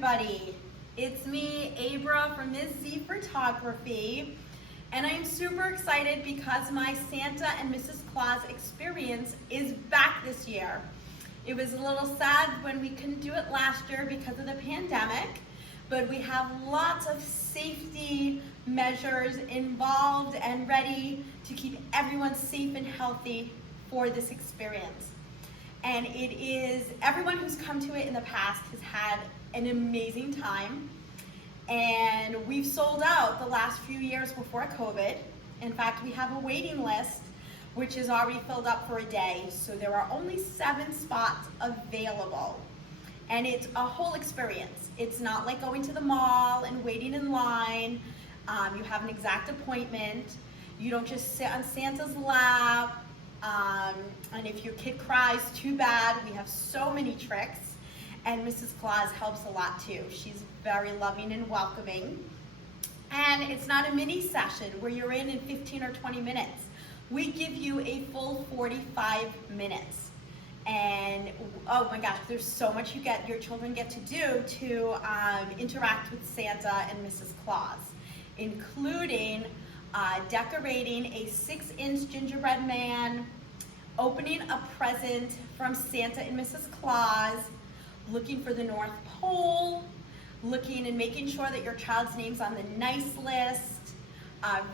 everybody. It's me, Abra from Ms. Z Photography, and I'm super excited because my Santa and Mrs. Claus experience is back this year. It was a little sad when we couldn't do it last year because of the pandemic, but we have lots of safety measures involved and ready to keep everyone safe and healthy for this experience. And it is, everyone who's come to it in the past has had an amazing time. And we've sold out the last few years before COVID. In fact, we have a waiting list, which is already filled up for a day. So there are only 7 spots available. And it's a whole experience. It's not like going to the mall and waiting in line. You have an exact appointment. You don't just sit on Santa's lap. And if your kid cries, too bad. We have so many tricks, and Mrs. Claus helps a lot too. She's very loving and welcoming. And it's not a mini session where you're in 15 or 20 minutes. We give you a full 45 minutes. And oh my gosh, there's so much your children get to do to interact with Santa and Mrs. Claus, including decorating a 6-inch gingerbread man, opening a present from Santa and Mrs. Claus, looking for the North Pole, looking and making sure that your child's name's on the nice list,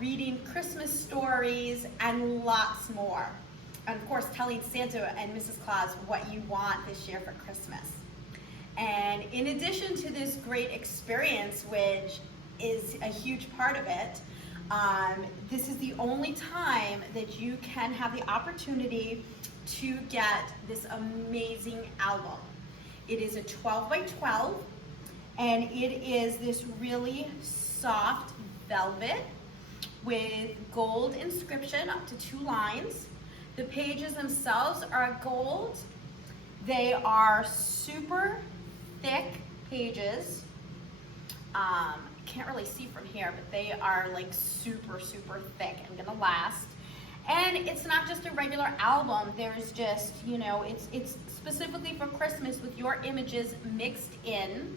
reading Christmas stories, and lots more. And of course, telling Santa and Mrs. Claus what you want this year for Christmas. And in addition to this great experience, which is a huge part of it, this is the only time that you can have the opportunity to get this amazing album. It is a 12 by 12, and it is this really soft velvet with gold inscription up to 2 lines. The pages themselves are gold. They are super thick pages. Can't really see from here, but they are like super thick and gonna last. And it's not just a regular album. There's just, you know, it's specifically for Christmas with your images mixed in.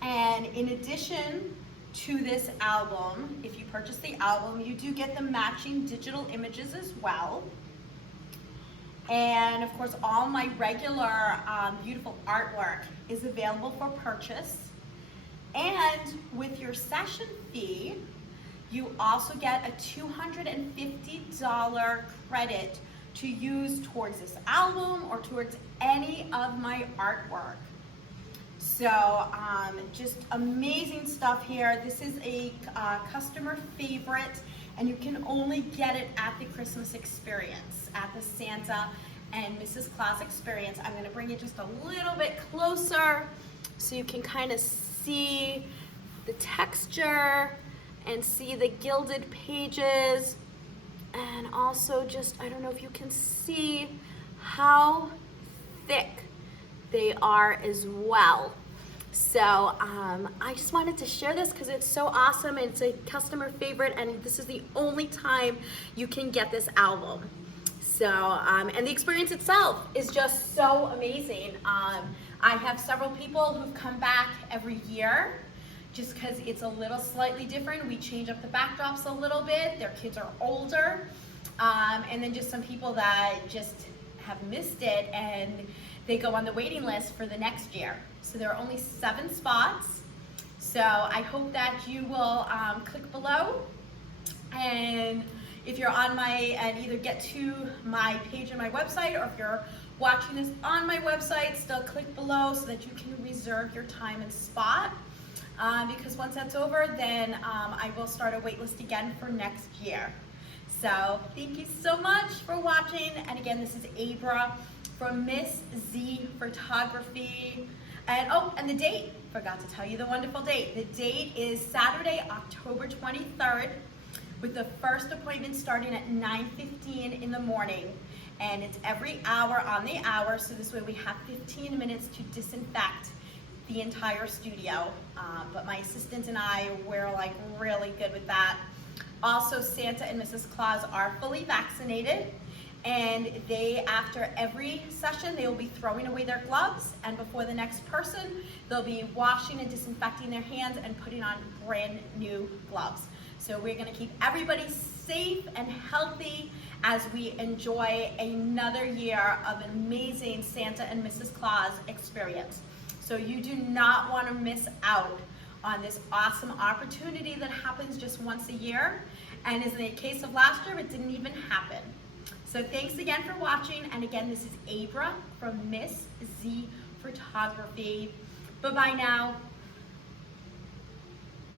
And in addition to this album, if you purchase the album, you do get the matching digital images as well. And of course, all my regular beautiful artwork is available for purchase. And with your session fee, you also get a $250 credit to use towards this album or towards any of my artwork. So just amazing stuff here. This is a customer favorite, and you can only get it at the Christmas experience, at the Santa and Mrs. Claus experience. I'm gonna bring it just a little bit closer so you can kind of see the texture and see the gilded pages, and also just, I don't know if you can see how thick they are as well. So I just wanted to share this because it's so awesome, and it's a customer favorite, and this is the only time you can get this album. So, and the experience itself is just so amazing. I have several people who've come back every year just because it's a little slightly different. We change up the backdrops a little bit. Their kids are older. And then just some people that just have missed it, and they go on the waiting list for the next year. So there are only 7 spots. So I hope that you will click below, and if you're on and either get to my page on my website, or if you're watching this on my website, still click below so that you can reserve your time and spot. Because once that's over, then I will start a wait list again for next year. So thank you so much for watching. And again, this is Abra from Miss Z Photography. And oh, and the date, forgot to tell you the wonderful date. The date is Saturday, October 23rd, with the first appointment starting at 9:15 in the morning. And it's every hour on the hour, so this way we have 15 minutes to disinfect the entire studio. But my assistant and I, we're like really good with that. Also, Santa and Mrs. Claus are fully vaccinated, And after every session, they will be throwing away their gloves, and before the next person, they'll be washing and disinfecting their hands and putting on brand new gloves. So we're gonna keep everybody safe and healthy as we enjoy another year of an amazing Santa and Mrs. Claus experience. So you do not wanna miss out on this awesome opportunity that happens just once a year. And as in the case of last year, it didn't even happen. So thanks again for watching. And again, this is Abra from Miss Z Photography. Bye-bye now.